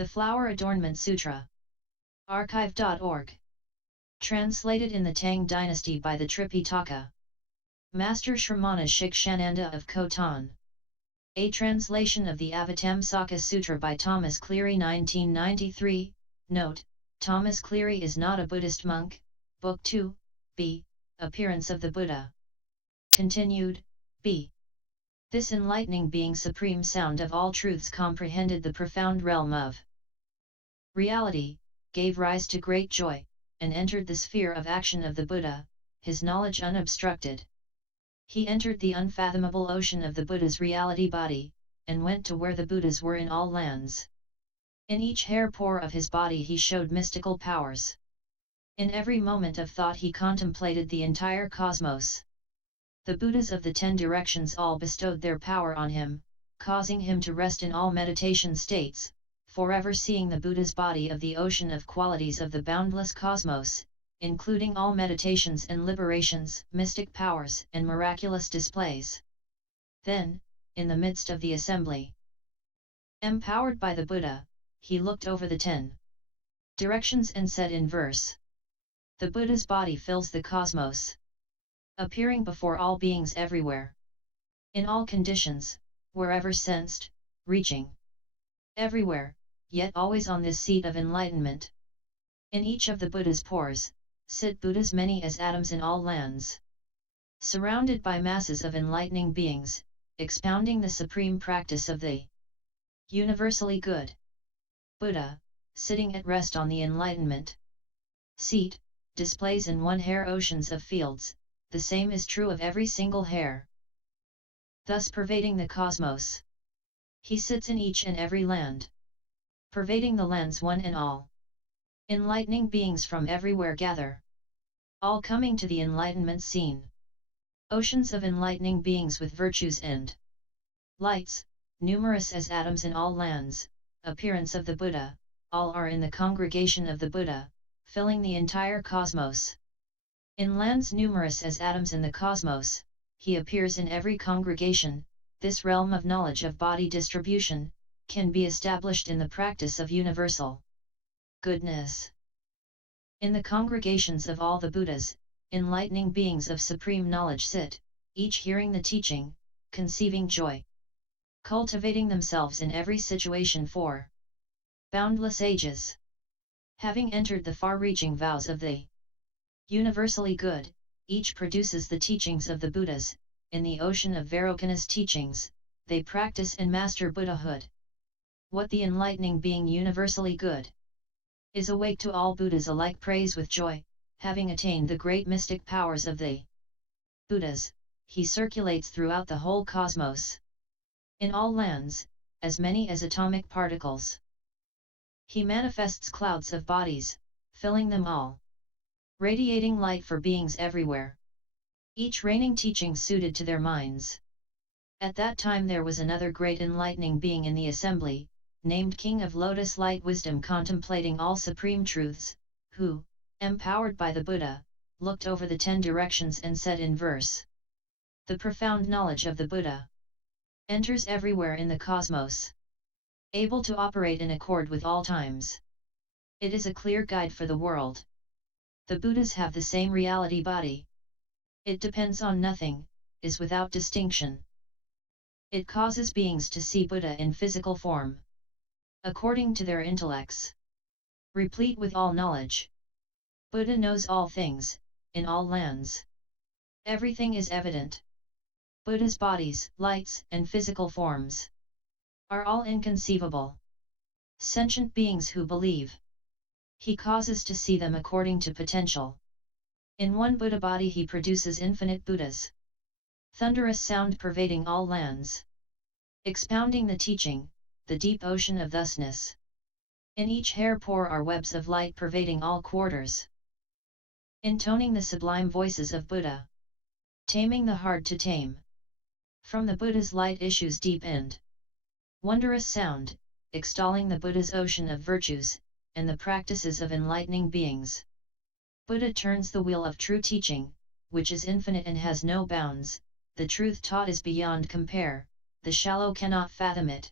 The Flower Adornment Sutra. Archive.org. Translated in the Tang Dynasty by the Tripitaka. Master Shramana Shikshananda of Khotan. A translation of the Avatamsaka-Sutra by Thomas Cleary 1993. Note, Thomas Cleary is not a Buddhist monk. Book 2, b. Appearance of the Buddha. Continued, b. This enlightening being supreme sound of all truths comprehended the profound realm of reality, gave rise to great joy, and entered the sphere of action of the Buddha, his knowledge unobstructed. He entered the unfathomable ocean of the Buddha's reality body, and went to where the Buddhas were in all lands. In each hair pore of his body he showed mystical powers. In every moment of thought he contemplated the entire cosmos. The Buddhas of the 10 directions all bestowed their power on him, causing him to rest in all meditation states, forever seeing the Buddha's body of the ocean of qualities of the boundless cosmos, including all meditations and liberations, mystic powers and miraculous displays. Then, in the midst of the assembly, empowered by the Buddha, he looked over the 10 directions and said in verse, "The Buddha's body fills the cosmos, appearing before all beings everywhere, in all conditions, wherever sensed, reaching everywhere, yet always on this seat of enlightenment. In each of the Buddha's pores, sit Buddhas many as atoms in all lands, surrounded by masses of enlightening beings, expounding the supreme practice of the universally good Buddha, sitting at rest on the enlightenment seat, displays in one hair oceans of fields, the same is true of every single hair. Thus pervading the cosmos, he sits in each and every land, pervading the lands one and all. Enlightening beings from everywhere gather, all coming to the enlightenment scene. Oceans of enlightening beings with virtues and lights, numerous as atoms in all lands, appearance of the Buddha, all are in the congregation of the Buddha, filling the entire cosmos. In lands numerous as atoms in the cosmos, he appears in every congregation. This realm of knowledge of body distribution can be established in the practice of universal goodness. In the congregations of all the Buddhas, enlightening beings of supreme knowledge sit, each hearing the teaching, conceiving joy, cultivating themselves in every situation for boundless ages. Having entered the far-reaching vows of the universally good, each produces the teachings of the Buddhas. In the ocean of Vairocana's teachings, they practice and master Buddhahood. What the enlightening being universally good is awake to all Buddhas alike praise with joy, having attained the great mystic powers of the Buddhas, he circulates throughout the whole cosmos. In all lands, as many as atomic particles. He manifests clouds of bodies, filling them all, radiating light for beings everywhere. Each raining teaching suited to their minds. At that time there was another great enlightening being in the assembly, named King of Lotus Light Wisdom, contemplating all supreme truths, who, empowered by the Buddha, looked over the 10 directions and said in verse, "The profound knowledge of the Buddha enters everywhere in the cosmos, able to operate in accord with all times. It is a clear guide for the world. The Buddhas have the same reality body. It depends on nothing, is without distinction. It causes beings to see Buddha in physical form, according to their intellects, replete with all knowledge. Buddha knows all things, in all lands. Everything is evident. Buddha's bodies, lights, and physical forms are all inconceivable. Sentient beings who believe. He causes to see them according to potential. In one Buddha body he produces infinite Buddhas. Thunderous sound pervading all lands. Expounding the teaching, the deep ocean of thusness. In each hair pore are webs of light pervading all quarters. Intoning the sublime voices of Buddha. Taming the hard to tame. From the Buddha's light issues deep and wondrous sound, extolling the Buddha's ocean of virtues, and the practices of enlightening beings. Buddha turns the wheel of true teaching, which is infinite and has no bounds. The truth taught is beyond compare, the shallow cannot fathom it.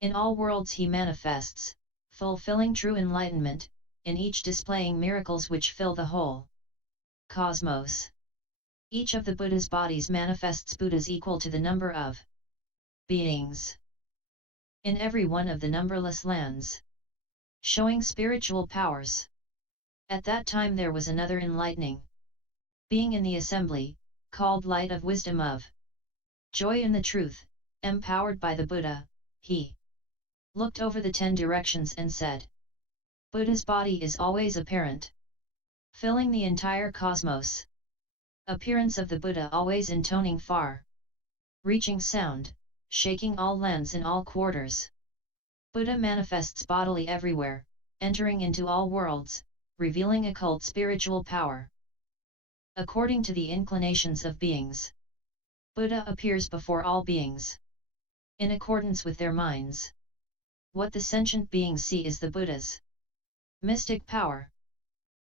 In all worlds he manifests, fulfilling true enlightenment, in each displaying miracles which fill the whole cosmos. Each of the Buddha's bodies manifests Buddhas equal to the number of beings in every one of the numberless lands, showing spiritual powers. At that time there was another enlightening being in the assembly, called Light of Wisdom of Joy in the Truth, empowered by the Buddha. He looked over the 10 directions and said, Buddha's body is always apparent, filling the entire cosmos. Appearance of the Buddha always intoning far reaching sound, shaking all lands in all quarters. Buddha manifests bodily everywhere, entering into all worlds, revealing occult spiritual power. According to the inclinations of beings, Buddha appears before all beings, in accordance with their minds. What the sentient beings see is the Buddha's mystic power.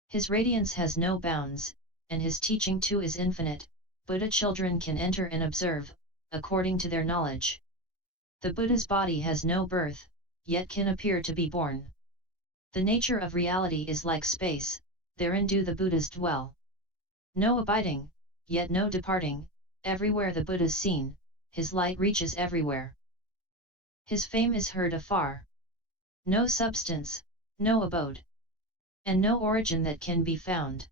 His radiance has no bounds, and his teaching too is infinite. Buddha children can enter and observe, according to their knowledge. The Buddha's body has no birth, yet can appear to be born. The nature of reality is like space, therein do the Buddhas dwell. No abiding, yet no departing, everywhere the Buddha is seen, his light reaches everywhere. His fame is heard afar. No substance, no abode, and no origin that can be found.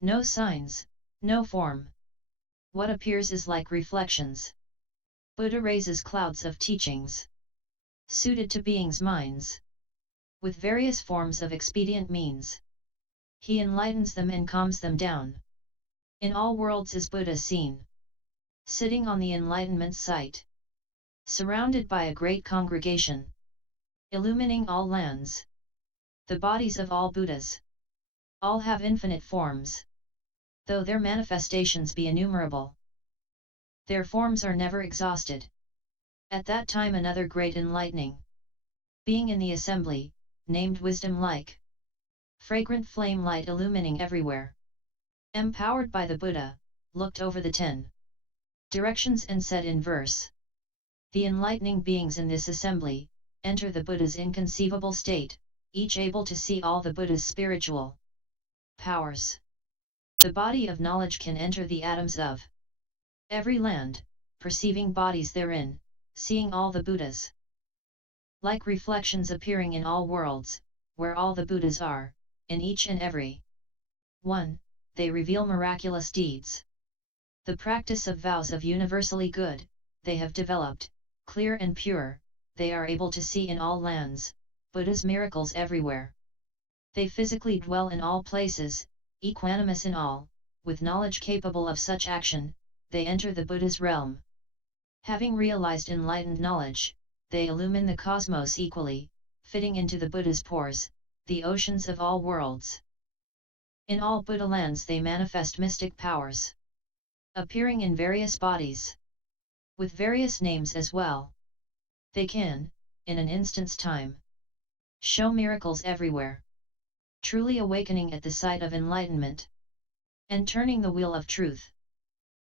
No signs, no form. What appears is like reflections. Buddha raises clouds of teachings, suited to beings' minds, with various forms of expedient means. He enlightens them and calms them down. In all worlds is Buddha seen, sitting on the enlightenment site, surrounded by a great congregation, illumining all lands. The bodies of all Buddhas, all have infinite forms, though their manifestations be innumerable. Their forms are never exhausted. At that time another great enlightening being in the assembly, named Wisdom, like fragrant flame light illumining everywhere, empowered by the Buddha, looked over the 10 directions and said in verse, the enlightening beings in this assembly enter the Buddha's inconceivable state, each able to see all the Buddha's spiritual powers. The body of knowledge can enter the atoms of every land, perceiving bodies therein, seeing all the Buddhas, like reflections appearing in all worlds, where all the Buddhas are, in each and every one, they reveal miraculous deeds. The practice of vows of universally good, they have developed, clear and pure, they are able to see in all lands, Buddha's miracles everywhere. They physically dwell in all places, equanimous in all, with knowledge capable of such action, they enter the Buddha's realm. Having realized enlightened knowledge, they illumine the cosmos equally, fitting into the Buddha's pores, the oceans of all worlds. In all Buddha lands they manifest mystic powers, appearing in various bodies, with various names as well. They can, in an instant's time, show miracles everywhere, truly awakening at the sight of enlightenment, and turning the wheel of truth.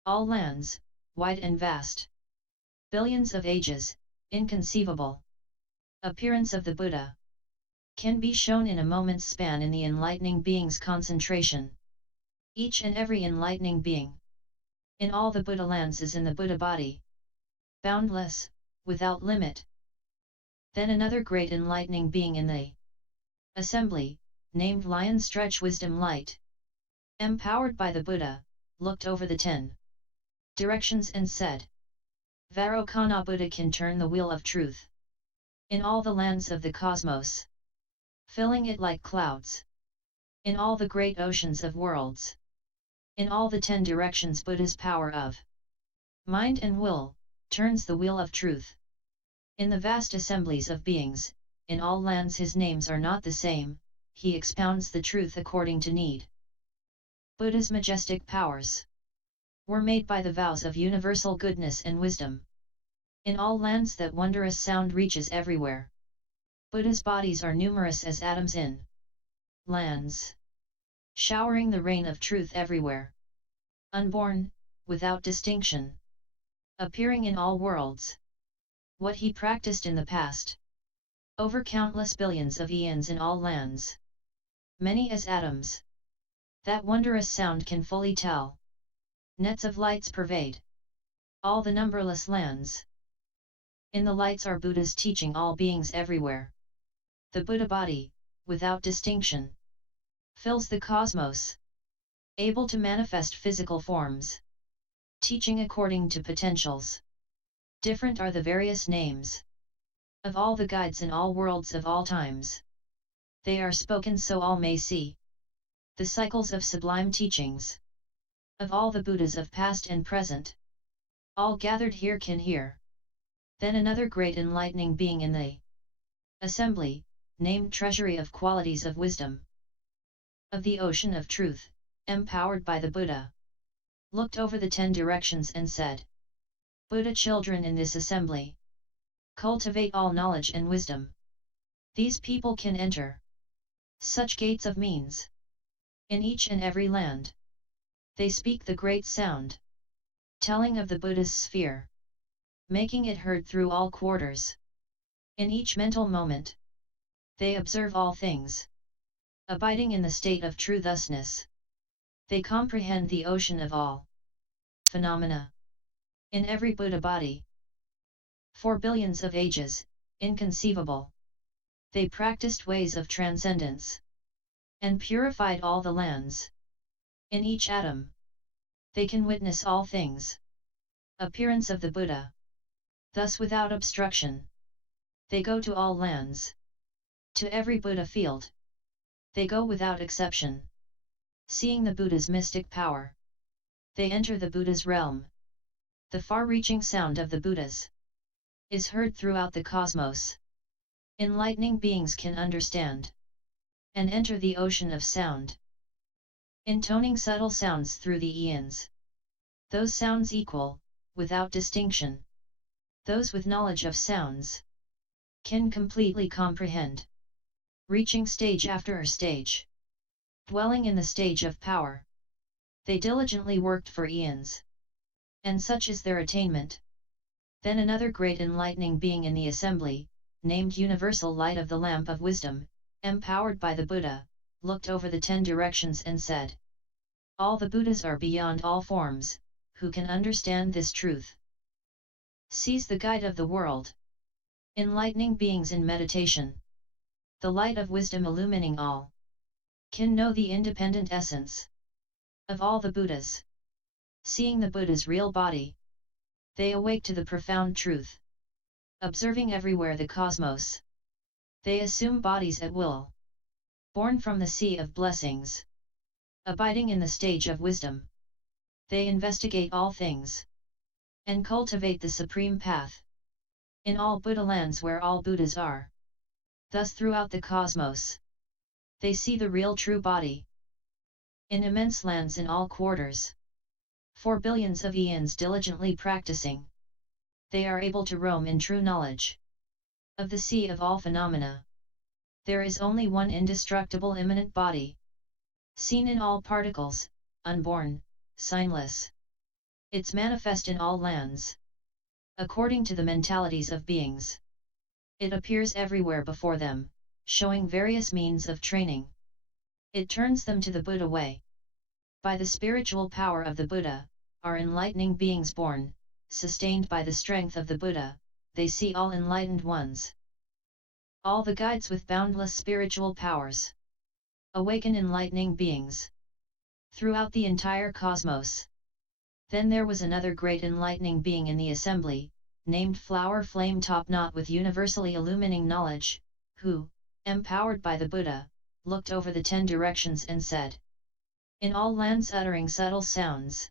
All lands, wide and vast, billions of ages, inconceivable appearance of the Buddha, can be shown in a moment's span in the enlightening being's concentration. Each and every enlightening being in all the Buddha lands is in the Buddha body, boundless, without limit. Then another great enlightening being in the assembly, named Lion Stretch Wisdom Light, empowered by the Buddha, looked over the 10 directions and said, Varokana Buddha can turn the wheel of truth in all the lands of the cosmos, filling it like clouds. In all the great oceans of worlds, in all the 10 directions Buddha's power of mind and will, turns the wheel of truth. In the vast assemblies of beings, in all lands his names are not the same, he expounds the truth according to need. Buddha's majestic powers were made by the vows of universal goodness and wisdom. In all lands that wondrous sound reaches everywhere. Buddha's bodies are numerous as atoms in lands, showering the rain of truth everywhere. Unborn, without distinction, appearing in all worlds. What he practiced in the past, over countless billions of eons in all lands, many as atoms. That wondrous sound can fully tell. Nets of lights pervade all the numberless lands. In the lights are Buddhas teaching all beings everywhere. The Buddha body, without distinction, fills the cosmos, able to manifest physical forms, teaching according to potentials. Different are the various names of all the guides in all worlds of all times. They are spoken so all may see the cycles of sublime teachings of all the Buddhas of past and present. All gathered here can hear. Then another great enlightening being in the assembly, named treasury of qualities of wisdom, of the ocean of truth, empowered by the Buddha, looked over the 10 directions and said, Buddha children in this assembly, cultivate all knowledge and wisdom. These people can enter such gates of means in each and every land. They speak the great sound, telling of the Buddha's sphere, making it heard through all quarters. In each mental moment, they observe all things, abiding in the state of true thusness. They comprehend the ocean of all phenomena in every Buddha body. For billions of ages, inconceivable, they practiced ways of transcendence, and purified all the lands. In each atom, they can witness all things. Appearance of the Buddha. Thus without obstruction, they go to all lands. To every Buddha field, they go without exception. Seeing the Buddha's mystic power, they enter the Buddha's realm. The far-reaching sound of the Buddhas is heard throughout the cosmos. Enlightening beings can understand and enter the ocean of sound, intoning subtle sounds through the eons. Those sounds equal, without distinction. Those with knowledge of sounds can completely comprehend, reaching stage after stage, dwelling in the stage of power. They diligently worked for eons, and such is their attainment. Then another great enlightening being in the assembly, named Universal Light of the Lamp of Wisdom, empowered by the Buddha, looked over the 10 directions and said, all the Buddhas are beyond all forms, who can understand this truth. Seize the guide of the world. Enlightening beings in meditation. The light of wisdom illumining all. Can know the independent essence of all the Buddhas. Seeing the Buddha's real body, they awake to the profound truth. Observing everywhere the cosmos, they assume bodies at will. Born from the sea of blessings, abiding in the stage of wisdom, they investigate all things, and cultivate the supreme path. In all Buddha lands where all Buddhas are, thus throughout the cosmos, they see the real true body. In immense lands in all quarters, for billions of eons diligently practicing, they are able to roam in true knowledge of the sea of all phenomena. There is only one indestructible immanent body, seen in all particles, unborn, signless. It's manifest in all lands, according to the mentalities of beings. It appears everywhere before them, showing various means of training. It turns them to the Buddha way. By the spiritual power of the Buddha, are enlightening beings born, sustained by the strength of the Buddha, they see all enlightened ones. All the guides with boundless spiritual powers awaken enlightening beings throughout the entire cosmos. Then there was another great enlightening being in the assembly, named Flower Flame Top Knot with universally illumining knowledge, who, empowered by the Buddha, looked over the 10 directions and said, in all lands uttering subtle sounds,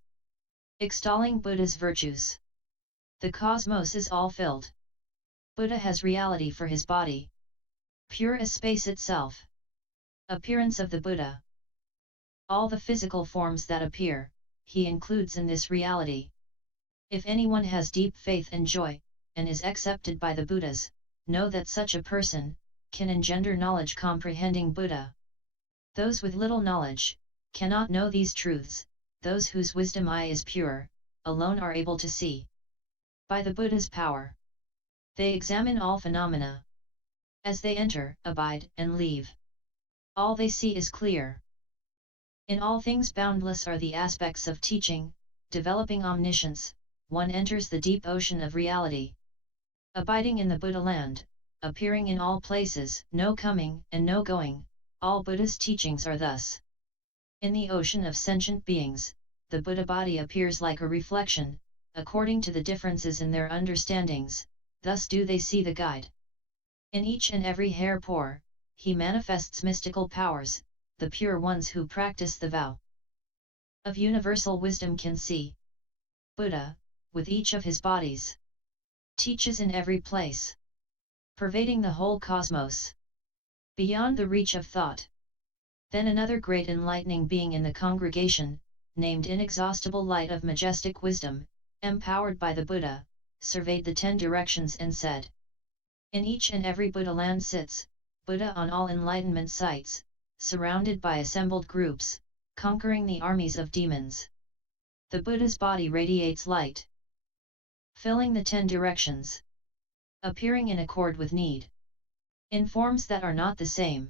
extolling Buddha's virtues, the cosmos is all filled. Buddha has reality for his body, pure as space itself. Appearance of the Buddha. All the physical forms that appear, he includes in this reality. If anyone has deep faith and joy, and is accepted by the Buddhas, know that such a person can engender knowledge comprehending Buddha. Those with little knowledge cannot know these truths. Those whose wisdom eye is pure, alone are able to see. By the Buddha's power, they examine all phenomena, As they enter, abide, and leave, all they see is clear. In all things boundless are the aspects of teaching, developing omniscience, one enters the deep ocean of reality. Abiding in the Buddha land, appearing in all places, no coming and no going, all Buddha's teachings are thus. In the ocean of sentient beings, the Buddha body appears like a reflection, according to the differences in their understandings, thus do they see the guide. In each and every hair pore, he manifests mystical powers, the pure ones who practice the vow of universal wisdom can see. Buddha, with each of his bodies, teaches in every place, pervading the whole cosmos, beyond the reach of thought. Then another great enlightening being in the congregation, named Inexhaustible Light of Majestic Wisdom, empowered by the Buddha, surveyed the 10 directions and said, in each and every Buddha land sits, Buddha on all enlightenment sites, surrounded by assembled groups, conquering the armies of demons. The Buddha's body radiates light, filling the 10 directions, appearing in accord with need, in forms that are not the same.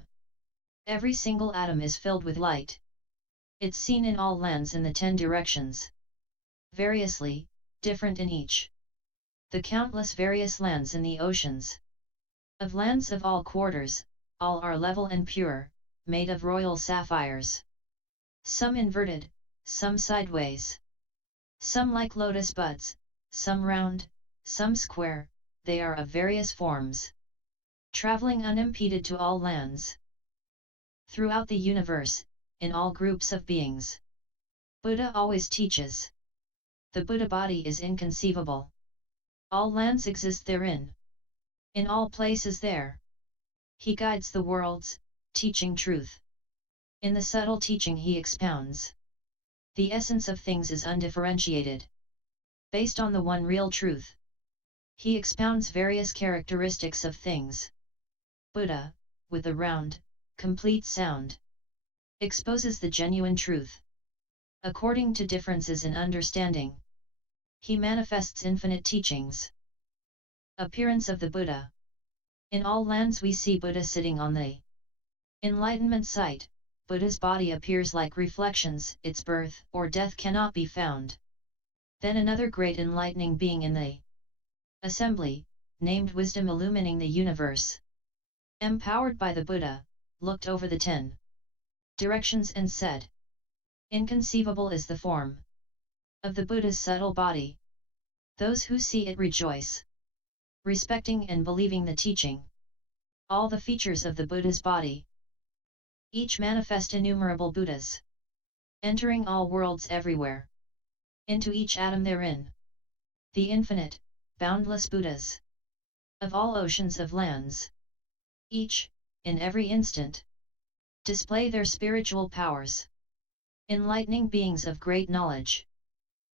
Every single atom is filled with light. It's seen in all lands in the 10 directions, variously, different in each. The countless various lands in the oceans, of lands of all quarters, all are level and pure, made of royal sapphires. Some inverted, some sideways, some like lotus buds, some round, some square, they are of various forms, traveling unimpeded to all lands. Throughout the universe, in all groups of beings, Buddha always teaches. The Buddha body is inconceivable. All lands exist therein. In all places there, he guides the worlds, teaching truth. In the subtle teaching he expounds. The essence of things is undifferentiated, based on the one real truth. He expounds various characteristics of things. Buddha, with a round, complete sound, exposes the genuine truth. According to differences in understanding, he manifests infinite teachings. Appearance of the Buddha. In all lands we see Buddha sitting on the enlightenment site. Buddha's body appears like reflections, its birth or death cannot be found. Then another great enlightening being in the assembly, named Wisdom illumining the universe, empowered by the Buddha, looked over the 10 directions and said, inconceivable is the form of the Buddha's subtle body. Those who see it rejoice, respecting and believing the teaching. All the features of the Buddha's body, each manifest innumerable Buddhas, entering all worlds everywhere, into each atom therein. The infinite, boundless Buddhas, of all oceans of lands, each, in every instant, display their spiritual powers. Enlightening beings of great knowledge,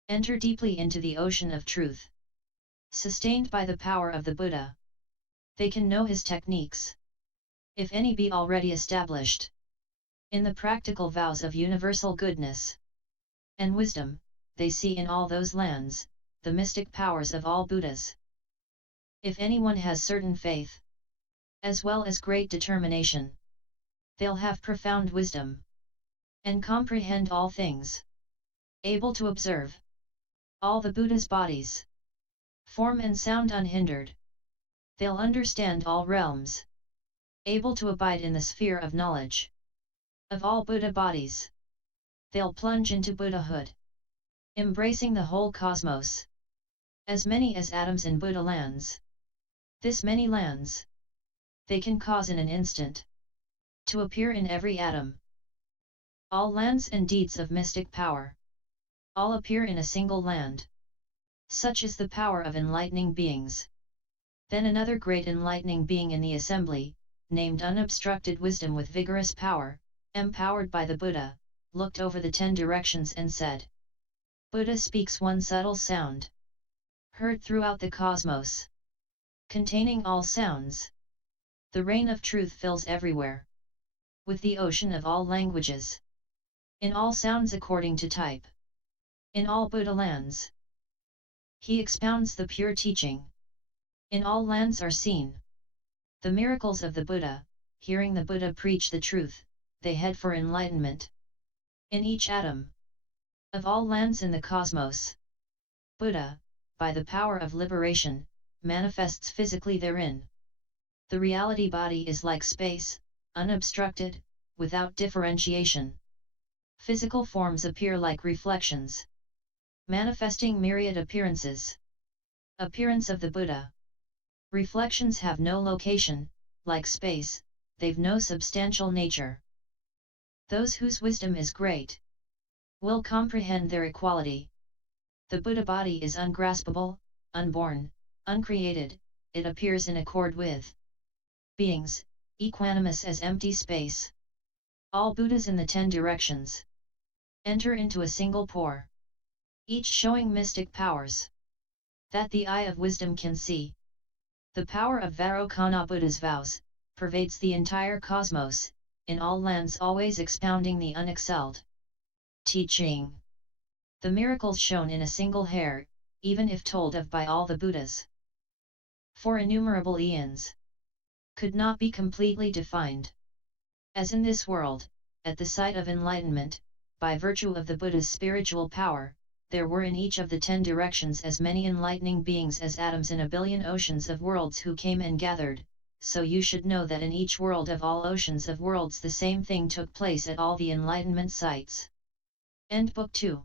enter deeply into the ocean of truth. Sustained by the power of the Buddha, they can know his techniques, if any be already established, in the practical vows of universal goodness and wisdom. They see in all those lands, the mystic powers of all Buddhas. If anyone has certain faith, as well as great determination, they'll have profound wisdom, and comprehend all things, able to observe all the Buddha's bodies, form and sound unhindered. They'll understand all realms, able to abide in the sphere of knowledge of all Buddha bodies. They'll plunge into Buddhahood, embracing the whole cosmos, as many as atoms in Buddha lands. This many lands, they can cause in an instant, to appear in every atom. All lands and deeds of mystic power, all appear in a single land. Such is the power of enlightening beings. Then another great enlightening being in the assembly, named Unobstructed Wisdom with vigorous power, empowered by the Buddha, looked over the 10 directions and said, Buddha speaks one subtle sound, heard throughout the cosmos, containing all sounds. The rain of truth fills everywhere, with the ocean of all languages, in all sounds according to type, in all Buddha lands. He expounds the pure teaching. In all lands are seen The miracles of the Buddha. Hearing the Buddha preach the truth, they head for enlightenment. In each atom of all lands in the cosmos, Buddha, by the power of liberation, manifests physically therein. The reality body is like space, unobstructed, without differentiation. Physical forms appear like reflections, manifesting myriad appearances. Appearance of the Buddha. Reflections have no location, like space, they've no substantial nature. Those whose wisdom is great will comprehend their equality. The Buddha body is ungraspable, unborn, uncreated, it appears in accord with beings, equanimous as empty space. All Buddhas in the 10 directions enter into a single pore, each showing mystic powers that the eye of wisdom can see. The power of Vairocana Buddha's vows pervades the entire cosmos, in all lands always expounding the unexcelled teaching. The miracles shown in a single hair, even if told of by all the Buddhas, for innumerable eons, could not be completely defined. As in this world, at the site of enlightenment, by virtue of the Buddha's spiritual power, there were in each of the 10 directions as many enlightening beings as atoms in a billion oceans of worlds who came and gathered, so you should know that in each world of all oceans of worlds the same thing took place at all the enlightenment sites. End Book 2.